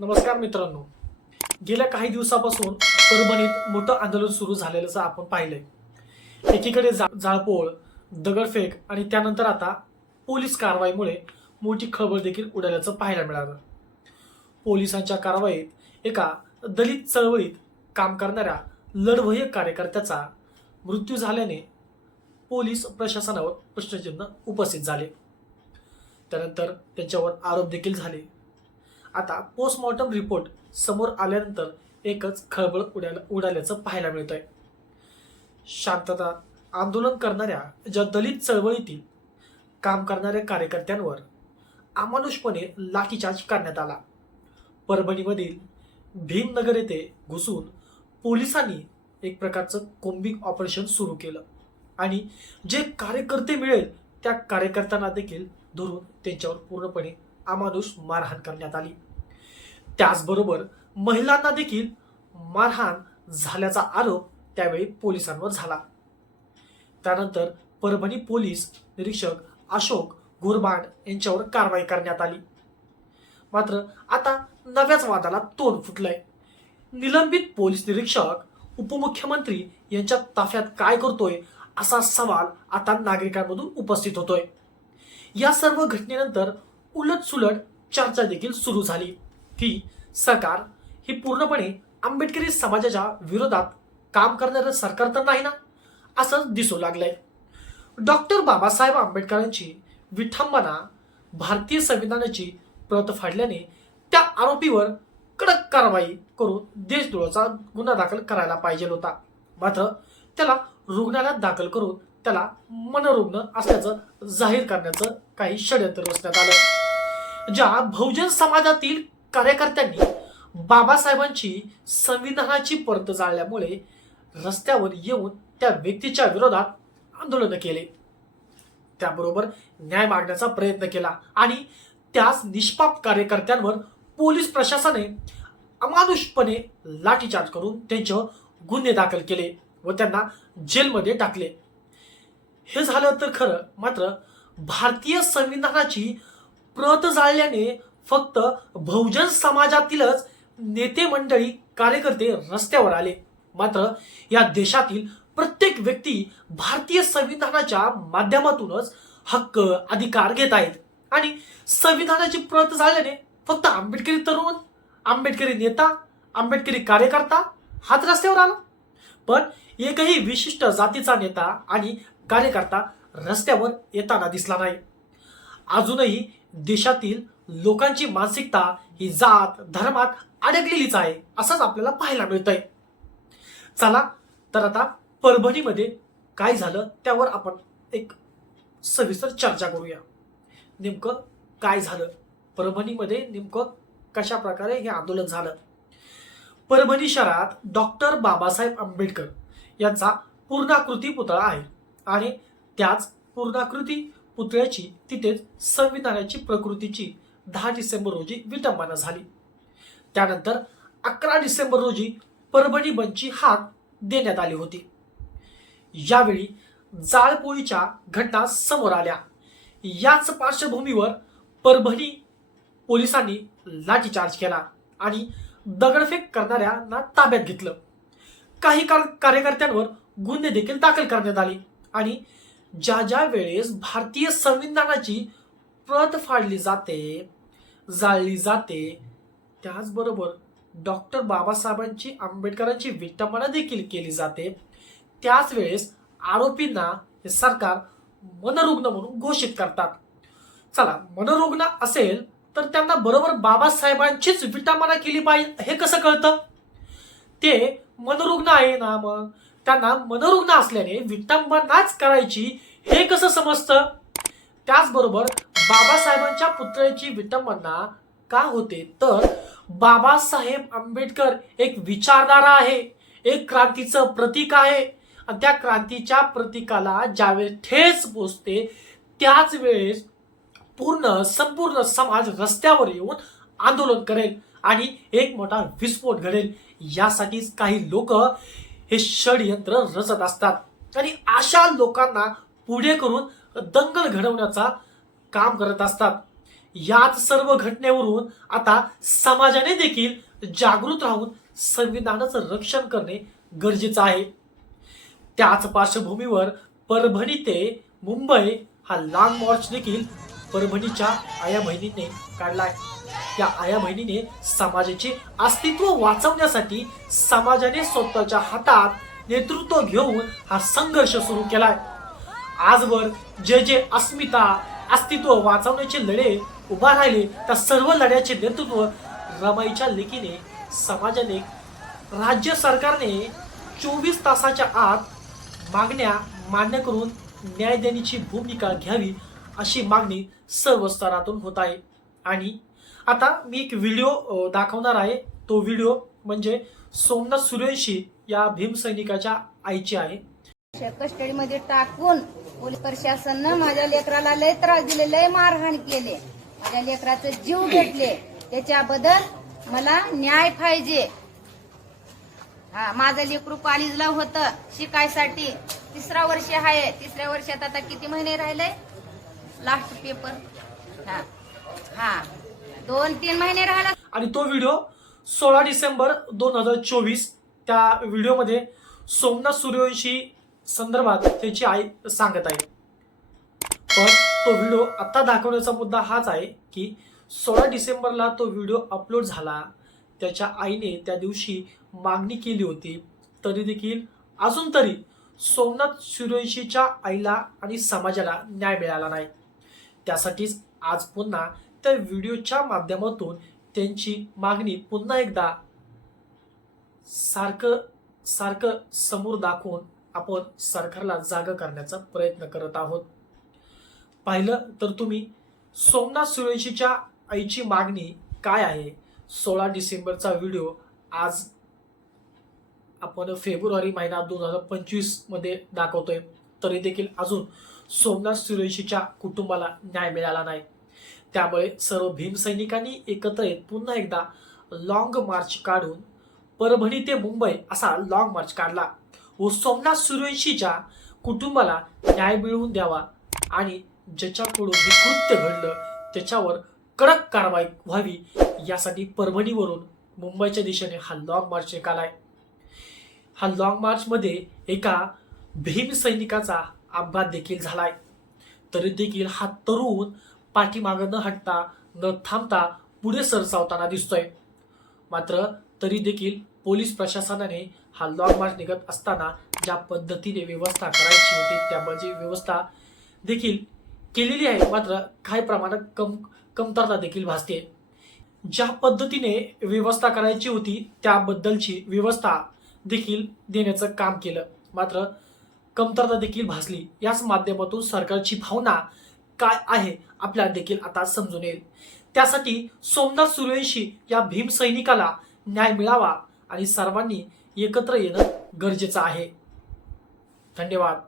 नमस्कार मित्रांनो. गेल्या काही दिवसापासून परभणीत मोठं आंदोलन सुरू झालेलं आपण पाहिलंय. एकीकडे जा- जाळपोळ दगडफेक आणि त्यानंतर आता पोलीस कारवाईमुळे मोठी खळबळ देखील उडाल्याचं पाहायला मिळालं. पोलिसांच्या कारवाईत एका दलित चळवळीत काम करणाऱ्या लढवय्य कार्यकर्त्याचा मृत्यू झाल्याने पोलीस प्रशासनावर प्रश्नचिन्ह उपस्थित झाले. त्यानंतर त्यांच्यावर आरोप देखील झाले. आता पोस्टमॉर्टम रिपोर्ट समोर आल्यानंतर एकच खळबळ उडाल्या उडाल्याचं पाहायला मिळत आहे शांतता आंदोलन करणाऱ्या ज्या दलित चळवळीतील काम करणाऱ्या कार्यकर्त्यांवर अमानुषपणे लाठीचार्ज करण्यात आला. परभणीमधील भीमनगर येथे घुसून पोलिसांनी एक प्रकारचं कोम्बिंग ऑपरेशन सुरू केलं आणि जे कार्यकर्ते मिळेल त्या कार्यकर्त्यांना देखील धरून त्यांच्यावर पूर्णपणे अमानुष मारहाण करण्यात आली. त्याचबरोबर महिलांना देखील मारहाण झाल्याचा आरोप त्यावेळी पोलिसांवर झाला. त्यानंतर परभणी पोलीस निरीक्षक अशोक घोरबाड यांच्यावर कारवाई करण्यात आली. मात्र आता नव्याच वादाला तोंड फुटलंय. निलंबित पोलीस निरीक्षक उपमुख्यमंत्री यांच्या ताफ्यात काय करतोय असा सवाल आता नागरिकांमधून उपस्थित होतोय. या सर्व घटनेनंतर उलटसुलट चर्चा देखील सुरू झाली. की सरकार ही पूर्णपणे आंबेडकरी समाजाच्या विरोधात काम करणारं सरकार तर नाही ना? असं दिसू लागलंय. डॉक्टर बाबासाहेब आंबेडकरांची विठंबना भारतीय संविधानाची प्रत फाडल्याने त्या आरोपीवर कडक कारवाई करून देशद्रोहाचा गुन्हा दाखल करायला पाहिजे होता. मात्र त्याला रुग्णालयात दाखल करून त्याला मनोरुग्ण असल्याचं जाहीर करण्याचं काही षडयंत्र रचण्यात आलं. ज्या बहुजन समाजातील कार्यकर्त्यांनी बाबासाहेबांची संविधानाची परत जाळल्यामुळे रस्त्यावर येऊन त्या व्यक्तीच्या विरोधात आंदोलन केले. त्याबरोबर न्याय मागण्याचा प्रयत्न केला आणि त्याच निष्पाप कार्यकर्त्यांवर पोलीस प्रशासनाने अमानुषपणे लाठीचार्ज करून त्यांच्यावर गुन्हे दाखल केले व त्यांना जेलमध्ये टाकले. हे झालं तर खरं मात्र भारतीय संविधानाची प्रत जाळल्याने फक्त बहुजन समाजातीलच नेते मंडळी कार्यकर्ते रस्त्यावर आले. मात्र या देशातील प्रत्येक व्यक्ती भारतीय संविधानाच्या माध्यमातूनच हक्क अधिकार घेत आहेत. आणि संविधानाची प्रत झाल्याने फक्त आंबेडकरी तरुण आंबेडकरी नेता आंबेडकरी कार्यकर्ता हाच रस्त्यावर आला. पण एकही विशिष्ट जातीचा नेता आणि कार्यकर्ता रस्त्यावर येताना दिसला नाही. अजूनही देशातील लोकांची मानसिकता ही जात धर्मात अडकलेलीच आहे असंच आपल्याला पाहायला मिळतंय. चला तर आता परभणीमध्ये काय झालं त्यावर आपण एक सविस्तर चर्चा करूया. नेमकं काय झालं? परभणीमध्ये नेमकं कशा प्रकारे हे आंदोलन झालं? परभणी शहरात डॉक्टर बाबासाहेब आंबेडकर यांचा पूर्णाकृती पुतळा आहे आणि त्याच पूर्णाकृती पुतळ्याची तिथेच संविधानाची प्रकृतीची दहा डिसेंबर रोजी विटंबना झाली. त्यानंतर अकरा डिसेंबर रोजी परभणी बंदची हाक देण्यात आली होती. यावेळी जाळपोळीच्या घटना समोर आल्या. याच पार्श्वभूमीवर परभणी पोलिसांनी लाठीचार्ज केला आणि दगडफेक करणाऱ्यांना ताब्यात घेतलं. काही कार्यकर्त्यांवर गुन्हे देखील दाखल करण्यात आले आणि ज्या ज्या वेळेस भारतीय संविधानाची प्रत फाडली जाते जाळली जाते त्याचबरोबर डॉक्टर बाबासाहेबांची आंबेडकरांची विटंबना देखील केली जाते. त्याच वेळेस आरोपींना हे सरकार मनरुग्ण म्हणून घोषित करतात. चला मनरुग्ण असेल तर त्यांना बरोबर बाबासाहेबांचीच विटंबना केली पाहिजे हे कसं कळतं? ते मनोरुग्ण आहे ना मग? त्यांना मनोरुग्ण असल्याने विटंबनाच करायची हे कसं समजतं? त्याचबरोबर बाबासाहेबांच्या पुतळ्याची विटंबना का होते? तर बाबासाहेब आंबेडकर एक विचारधारा आहे एक क्रांतीचं प्रतीक आहे. आणि त्या क्रांतीच्या प्रतीकाला ज्यावेळेस ठेच पोचते त्याच वेळेस पूर्ण संपूर्ण समाज रस्त्यावर येऊन आंदोलन करेल आणि एक मोठा विस्फोट घडेल. यासाठीच काही लोक हे षडयंत्र रचत असतात. आणि अशा लोकांना पुढे करून दंगल घडवण्याचा काम करत असतात. याच सर्व घटनेवरून आता समाजाने देखील जागृत राहून संविधानाचं रक्षण करणे गरजेचं आहे. त्याच पार्श्वभूमीवर परभणी ते मुंबई हा लाँग मार्च देखील परभणीच्या आया बहिणीने आहे. या आया बहिणीने समाजाचे अस्तित्व वाचवण्यासाठी समाजाने स्वतःच्या हातात नेतृत्व घेऊन हा संघर्ष सुरू केलाय. आजवर जे जे अस्मिता अस्तित्व वाचवण्याचे लढे उभा राहिले त्या सर्व लढ्याचे नेतृत्व रमाईच्या लेखीने समाजाने राज्य सरकारने चोवीस तासाच्या आत मागण्या मान्य करून न्याय देण्याची भूमिका घ्यावी अशी मागणी सर्व स्तरातून होत आहे. आणि आता मी एक व्हिडिओ दाखवणार आहे. तो व्हिडिओ म्हणजे सोमनाथ सूर्यवंशी या भीमसैनिकाच्या आईची आहे. कस्टडीमध्ये टाकून पोलीस प्रशासनानं माझ्या लेकराला लय त्रास दिले लय मारहाण केले. माझ्या लेकराचे जीव घेतले. त्याच्याबद्दल मला न्याय पाहिजे. हा माझं लेकरू कॉलेजला होतं शिकायसाठी. तिसरा वर्ष आहे. तिसऱ्या वर्षात आता किती महिने राहिले? लास्ट पेपर हा. हा. दोन तीन महिने राहिला. आणि तो व्हिडिओ सोळा डिसेंबर दोन हजार चोवीस त्या व्हिडिओमध्ये सोमनाथ सूर्यवंशी संदर्भात त्याची आई सांगत आहे. पण तो व्हिडिओ आता दाखवण्याचा मुद्दा हाच आहे की सोळा डिसेंबरला तो व्हिडिओ अपलोड झाला. त्याच्या आईने त्या दिवशी मागणी केली होती. तरी देखील अजून तरी सोमनाथ सूर्यवंशीच्या आईला आणि समाजाला न्याय मिळाला नाही. त्यासाठीच आज पुन्हा त्या व्हिडिओच्या माध्यमातून त्यांची मागणी पुन्हा एकदा सारखं सारखं समोर दाखवून आपण सरकारला जागा करण्याचा प्रयत्न करत आहोत. पाहिलं तर तुम्ही सोमनाथ सुरेशीच्या आईची मागणी काय आहे? सोळा डिसेंबरचा व्हिडिओ आज आपण फेब्रुवारी महिना दोन हजार पंचवीसमध्ये दाखवतोय. तरी देखील अजून सोमनाथ सुरेशीच्या कुटुंबाला न्याय मिळाला नाही. त्यामुळे सर्व भीमसैनिकांनी एकत्र येत पुन्हा एकदा लॉंग मार्च काढून परभणी ते मुंबई असा लॉंग मार्च काढला. व सोमनाथ सूर्यवंशीच्या कुटुंबाला न्याय मिळवून द्यावा आणि ज्याच्याकडून हे कृत्य घडलं त्याच्यावर कडक कारवाई व्हावी यासाठी परभणीवरून मुंबईच्या दिशेने हा लॉंग मार्च निघालाय. हा लॉंग मार्च मध्ये एका भीम सैनिकाचा अपघात देखील झालाय. तरी देखील हा तरुण पाठीमागं न हटता न थांबता पुढे सरसावताना दिसतोय. मात्र तरी देखील पोलीस प्रशासनाने हा लॉंग मार्च निघत असताना ज्या पद्धतीने व्यवस्था करायची होती त्यामध्ये व्यवस्था देखील केलेली आहे मात्र काही प्रमाणात कम कमतरता देखील भासते. ज्या पद्धतीने व्यवस्था करायची होती त्याबद्दलची व्यवस्था देखील देण्याचं काम केलं. मात्र कमतरता देखील भासली. याच माध्यमातून सरकारची भावना काय आहे आपल्याला देखील आता समजून येईल. त्यासाठी सोमनाथ सूर्यवंशी या भीम सैनिकाला न्याय मिळावा आणि सर्वांनी एकत्र येणं गरजेचं आहे. धन्यवाद.